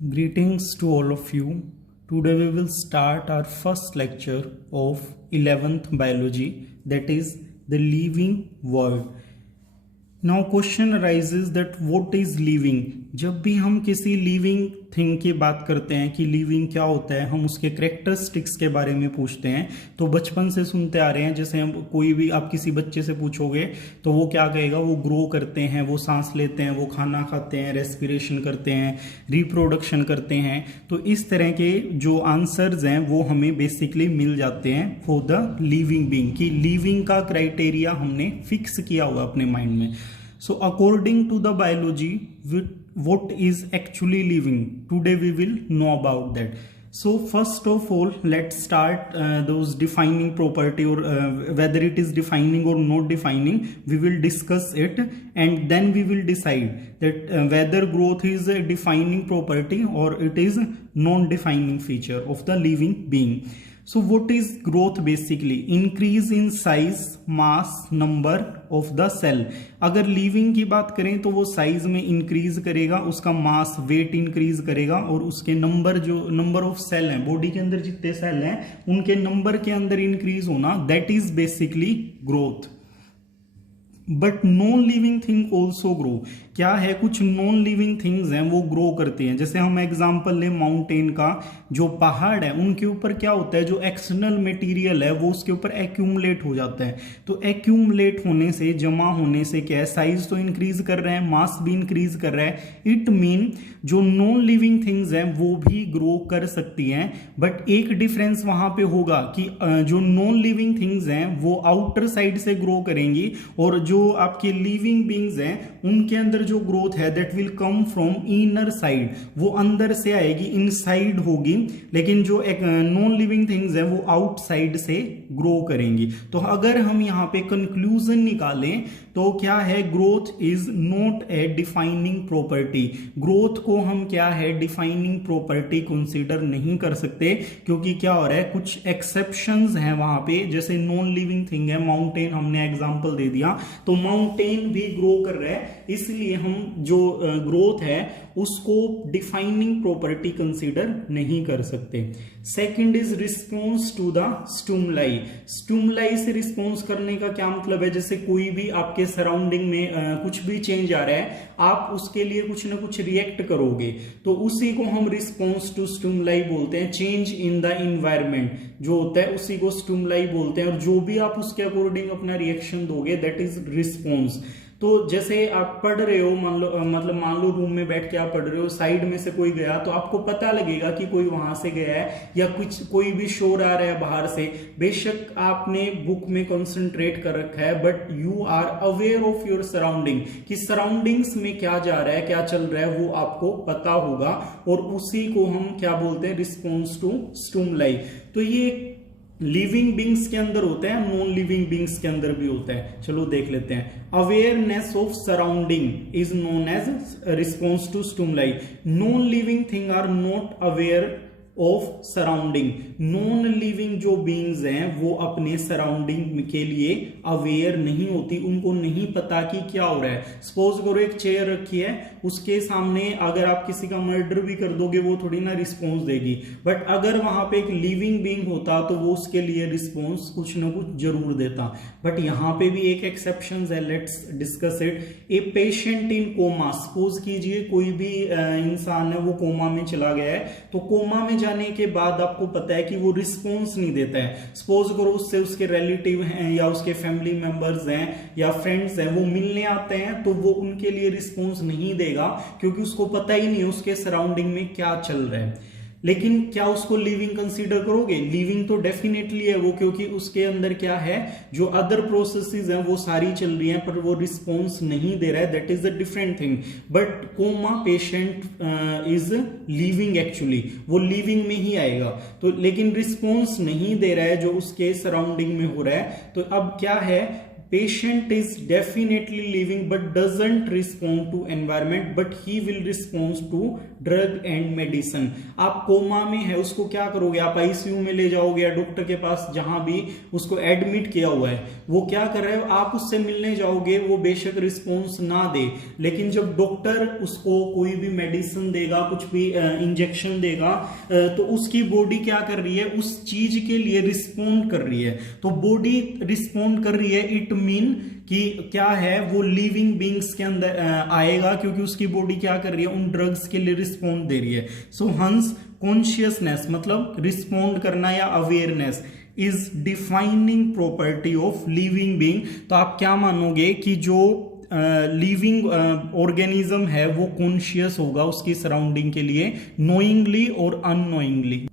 Greetings to all of you. Today we will start our first lecture of 11th biology, that is the living world. Now question arises that what is living? जब भी हम किसी living thing की बात करते हैं कि living क्या होता है, हम उसके कैरेक्टरिस्टिक्स के बारे में पूछते हैं तो बचपन से सुनते आ रहे हैं। जैसे हम कोई भी आप किसी बच्चे से पूछोगे तो वो क्या कहेगा, वो ग्रो करते हैं, वो सांस लेते हैं, वो खाना खाते हैं, रेस्पिरेशन करते हैं, रिप्रोडक्शन करते हैं। तो इस तरह के जो आंसर्स हैं वो हमें बेसिकली मिल जाते हैं फॉर द लिविंग बीइंग, कि लिविंग का क्राइटेरिया हमने फिक्स किया हुआ अपने माइंड में। So according to the biology, what is actually living? Today we will know about that. So first of all, let's start those defining property, or whether it is defining or not defining. We will discuss it and then we will decide that whether growth is a defining property or it is non-defining feature of the living being. So what is growth? Basically increase in size, mass, number of the cell. अगर living की बात करें तो वो size में increase करेगा, उसका mass weight increase करेगा और उसके नंबर, जो नंबर ऑफ सेल हैं बॉडी के अंदर जितने सेल हैं उनके नंबर के अंदर इंक्रीज होना, that is basically growth. But non living thing also grow. क्या है, कुछ नॉन लिविंग थिंग्स हैं वो ग्रो करती हैं। जैसे हम एग्जांपल लें माउंटेन का, जो पहाड़ है उनके ऊपर क्या होता है, जो एक्सटर्नल मटेरियल है वो उसके ऊपर एक्यूमुलेट हो जाता है। तो एक्यूमुलेट होने से, जमा होने से क्या है, साइज तो इंक्रीज कर रहे हैं, मास भी इंक्रीज कर रहा है। इट मीन जो नॉन लिविंग थिंग्स हैं वो भी ग्रो कर सकती हैं। बट एक डिफरेंस वहां पे होगा कि जो नॉन लिविंग थिंग्स हैं वो आउटर साइड से ग्रो करेंगी और जो आपके लिविंग बीइंग्स हैं उनके अंदर जो ग्रोथ है that will come from inner side, वो अंदर से आएगी, इनसाइड होगी। लेकिन जो एक नॉन लिविंग थिंग्स हैं वो आउटसाइड से ग्रो करेंगी। तो अगर हम यहां पे कंक्लूजन निकालें तो क्या है, growth is not a defining property. Growth को हम क्या है, डिफाइनिंग प्रॉपर्टी कंसीडर नहीं कर सकते, क्योंकि क्या हो रहा है, कुछ एक्सेप्शंस हैं वहां पे। जैसे नॉन लिविंग थिंग है माउंटेन, हमने एग्जांपल दे दिया, तो माउंटेन भी ग्रो कर रहा है, इसलिए हम जो ग्रोथ है उसको डिफाइनिंग प्रॉपर्टी कंसीडर नहीं कर सकते। Second is response to the stimuli. Stimuli से रिस्पॉन्स करने का क्या मतलब है, जैसे कोई भी आपके सराउंडिंग में कुछ भी चेंज आ रहा है, आप उसके लिए कुछ ना कुछ रिएक्ट करोगे, तो उसी को हम रिस्पॉन्स टू स्टिमुलाई बोलते हैं। चेंज इन द इन्वायरमेंट जो होता है उसी को स्टिमुलाई बोलते हैं, और जो भी आप उसके अकॉर्डिंग अपना रिएक्शन दोगे दैट इज रिस्पॉन्स। तो जैसे आप पढ़ रहे हो, मान लो रूम में बैठ के आप पढ़ रहे हो, साइड में से कोई गया तो आपको पता लगेगा कि कोई वहां से गया है, या कोई भी शोर आ रहा है बाहर से। बेशक आपने बुक में कंसंट्रेट कर रखा है, but you are aware of your surrounding, कि सराउंडिंग्स में क्या जा रहा है, क्या चल रहा है, वो आपको पता होगा, और उसी को हम क्या बोलते हैं, रिस्पॉन्स टू स्टिमुलाई। तो ये लिविंग बींग्स के अंदर होता है, नॉन लिविंग बींग्स के अंदर भी होता है। चलो देख लेते हैं। Awareness of surrounding is known as response to stimuli. Non living thing are not aware of surrounding. Non living जो बीइंग्स हैं वो अपने सराउंडिंग के लिए अवेयर नहीं होती, उनको नहीं पता कि क्या हो रहा है। सपोज करो एक चेयर रखी है, उसके सामने अगर आप किसी का मर्डर भी कर दोगे वो थोड़ी ना रिस्पॉन्स देगी, बट अगर वहां पे एक लिविंग बीइंग होता तो वो उसके लिए रिस्पॉन्स कुछ ना कुछ जरूर देता। बट यहाँ पे भी एक एक्सेप्शन है, let's discuss it. A patient in coma, suppose कीजिए कोई भी इंसान है वो कोमा में चला गया है, तो कोमा में जाने के बाद आपको पता है कि वो रिस्पॉन्स नहीं देता है। सपोज करो उससे उसके रिलेटिव हैं या उसके फैमिली मेंबर्स हैं या फ्रेंड्स हैं, वो मिलने आते हैं, तो वो उनके लिए रिस्पॉन्स नहीं देगा, क्योंकि उसको पता ही नहीं है उसके सराउंडिंग में क्या चल रहा है। लेकिन क्या उसको लिविंग कंसीडर करोगे? लिविंग तो डेफिनेटली है वो, क्योंकि उसके अंदर क्या है, जो अदर प्रोसेसेस हैं वो सारी चल रही हैं, पर वो रिस्पॉन्स नहीं दे रहा है, that is a different thing. But coma patient is living, actually वो लिविंग में ही आएगा, तो लेकिन रिस्पॉन्स नहीं दे रहा है जो उसके सराउंडिंग में हो रहा है। तो अब क्या है, patient is definitely living but doesn't respond to environment, but he will respond to drug and medicine. आप कोमा में है, उसको क्या करोगे, आप आईसीयू में ले जाओगे या डॉक्टर के पास जहां भी उसको एडमिट किया हुआ है, वो क्या कर रहे हो, आप उससे मिलने जाओगे, वो बेशक रिस्पॉन्स ना दे, लेकिन जब डॉक्टर उसको कोई भी मेडिसिन देगा, कुछ भी इंजेक्शन देगा, तो उसकी बॉडी क्या कर रही है, उस चीज के लिए रिस्पॉन्ड कर रही है। तो बॉडी रिस्पॉन्ड कर रही है, इट मीन कि क्या है, वो लिविंग बींग्स के अंदर आएगा, क्योंकि उसकी बॉडी क्या कर रही है, उन ड्रग्स के लिए रिस्पॉन्ड दे रही है। सो हंस कॉन्शियसनेस मतलब रिस्पॉन्ड करना या awareness is defining property of living being. तो आप क्या मानोगे कि जो लिविंग ऑर्गेनिज्म है वो कॉन्शियस होगा उसकी सराउंडिंग के लिए, नोइंगली और unknowingly.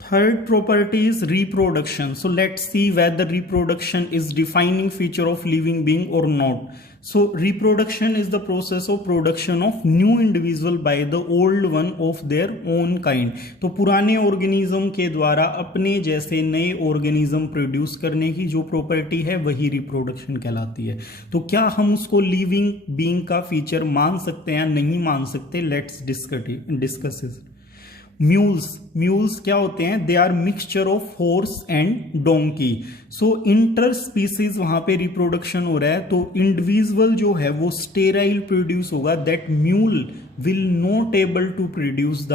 Third property is reproduction. So let's see whether reproduction is defining feature of living being or not. So reproduction is the process of production of new individual by the old one of their own kind. तो पुराने organism के द्वारा अपने जैसे नए organism produce करने की जो प्रॉपर्टी है वही रिप्रोडक्शन कहलाती है। तो क्या हम उसको लिविंग बीइंग का फीचर मान सकते हैं या नहीं मान सकते? Let's discuss it. म्यूल्स क्या होते हैं? They are mixture of horse and donkey. So inter species वहां पे रिप्रोडक्शन हो रहा है, तो इंडिविजुअल जो है वो स्टेराइल प्रोड्यूस होगा, that mule will not able to produce the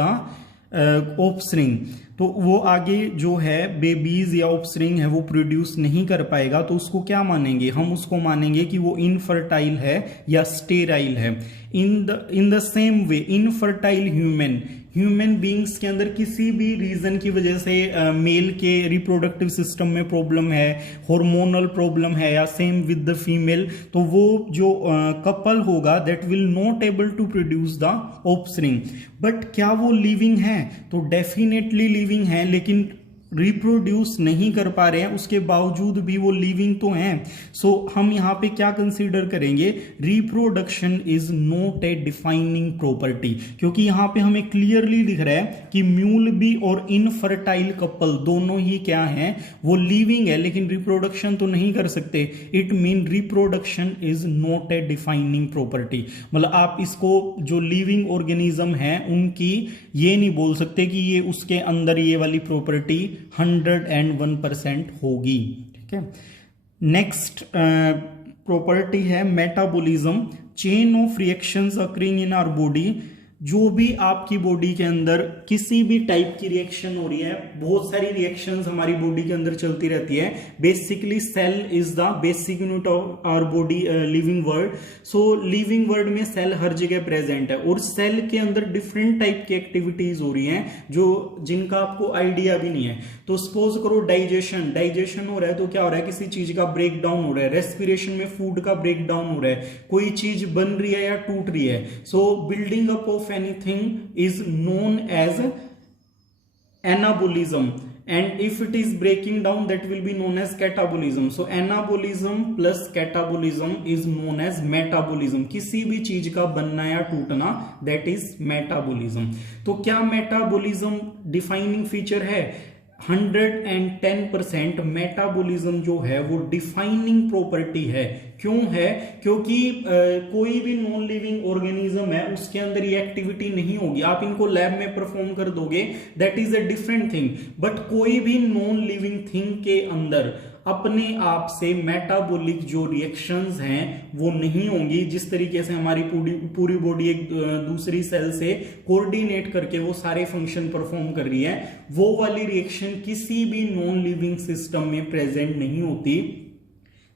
offspring. तो वो आगे जो है बेबीज या ऑफस्प्रिंग है वो प्रोड्यूस नहीं कर पाएगा, तो उसको क्या मानेंगे हम? उसको मानेंगे कि वो इनफर्टाइल है या स्टेराइल है। In the same way infertile human beings के अंदर किसी भी रीजन की वजह से मेल के रिप्रोडक्टिव सिस्टम में प्रॉब्लम है, हार्मोनल प्रॉब्लम है, या सेम विद द फीमेल, तो वो जो कपल होगा that will not able to produce the offspring. But क्या वो लिविंग है? तो डेफिनेटली लिविंग है, लेकिन रिप्रोड्यूस नहीं कर पा रहे हैं, उसके बावजूद भी वो लिविंग तो हैं। सो हम यहां पे क्या कंसीडर करेंगे? Reproduction is not a defining property, क्योंकि यहां पे हमें क्लियरली दिख रहा है कि म्यूल बी और इनफर्टाइल कपल दोनों ही क्या हैं, वो लिविंग है, लेकिन रिप्रोडक्शन तो नहीं कर सकते। It mean reproduction is not a defining property. मतलब आप इसको जो लिविंग ऑर्गेनिज्म है उनकी ये नहीं बोल सकते कि ये उसके अंदर ये वाली प्रॉपर्टी 101% होगी। ठीक है, नेक्स्ट प्रॉपर्टी है metabolism, chain of reactions occurring in our body. जो भी आपकी बॉडी के अंदर किसी भी टाइप की रिएक्शन हो रही है, बहुत सारी रिएक्शंस हमारी बॉडी के अंदर चलती रहती है। Basically cell is the basic unit of our body living world. So living world में सेल हर जगह प्रेजेंट है, और सेल के अंदर डिफरेंट टाइप की एक्टिविटीज हो रही हैं जो जिनका आपको आइडिया भी नहीं है। तो सपोज करो डाइजेशन हो रहा है, तो क्या हो रहा है? किसी चीज का ब्रेक डाउन हो रहा है। रेस्पिरेशन में फूड का ब्रेक डाउन हो रहा है, कोई चीज बन रही है या टूट रही है। सो building up of anything is known as anabolism, and if it is breaking down that will be known as catabolism. So anabolism plus catabolism is known as metabolism. किसी भी चीज का बनना या टूटना that is metabolism. तो क्या metabolism defining feature है? 110% मेटाबॉलिज्म जो है वो डिफाइनिंग प्रॉपर्टी है। क्यों है? क्योंकि कोई भी नॉन लिविंग ऑर्गेनिज्म है उसके अंदर ये एक्टिविटी नहीं होगी। आप इनको लैब में परफॉर्म कर दोगे, that is a different thing, but कोई भी नॉन लिविंग थिंग के अंदर अपने आप से मेटाबॉलिक जो रिएक्शंस हैं वो नहीं होंगी। जिस तरीके से हमारी पूरी बॉडी एक दूसरी सेल से कोऑर्डिनेट करके वो सारे फंक्शन परफॉर्म कर रही है, वो वाली रिएक्शन किसी भी नॉन लिविंग सिस्टम में प्रेजेंट नहीं होती।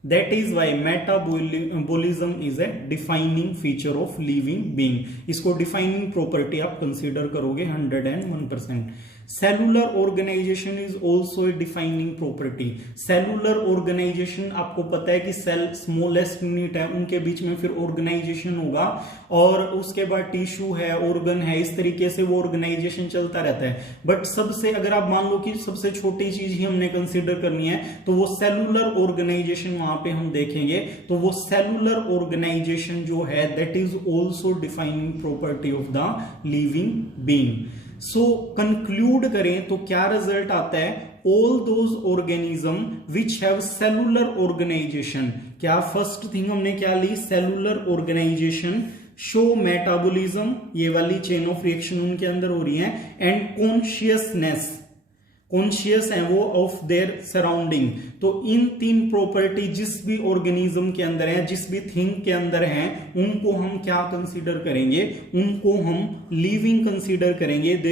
That is why metabolism is a defining feature of living being. इसको डिफाइनिंग प्रॉपर्टी आप कंसीडर करोगे 101%। Cellular organisation is also a defining property. Cellular organisation, आपको पता है कि सेल स्मॉलेस्ट यूनिट है, उनके बीच में फिर ऑर्गेनाइजेशन होगा, और उसके बाद टिश्यू है, ऑर्गन है, इस तरीके से वो ऑर्गेनाइजेशन चलता रहता है। बट सबसे, अगर आप मान लो कि सबसे छोटी चीज ही हमने कंसीडर करनी है, तो वो सेलुलर ऑर्गेनाइजेशन वहां पे हम देखेंगे। तो वो सेलुलर ऑर्गेनाइजेशन जो है that is also defining property of the living being. So conclude करें तो क्या रिजल्ट आता है? All those organism which have cellular organisation. क्या फर्स्ट थिंग हमने क्या ली? Cellular organisation. शो मेटाबॉलिज्म, ये वाली चेन ऑफ रिएक्शन उनके अंदर हो रही है, एंड कॉन्शियसनेस, कॉन्शियस है वो ऑफ देयर सराउंडिंग। तो इन तीन प्रॉपर्टी जिस भी ऑर्गेनिज्म के अंदर है, जिस भी थिंग के अंदर है, उनको हम क्या कंसीडर करेंगे, उनको हम लिविंग कंसीडर करेंगे।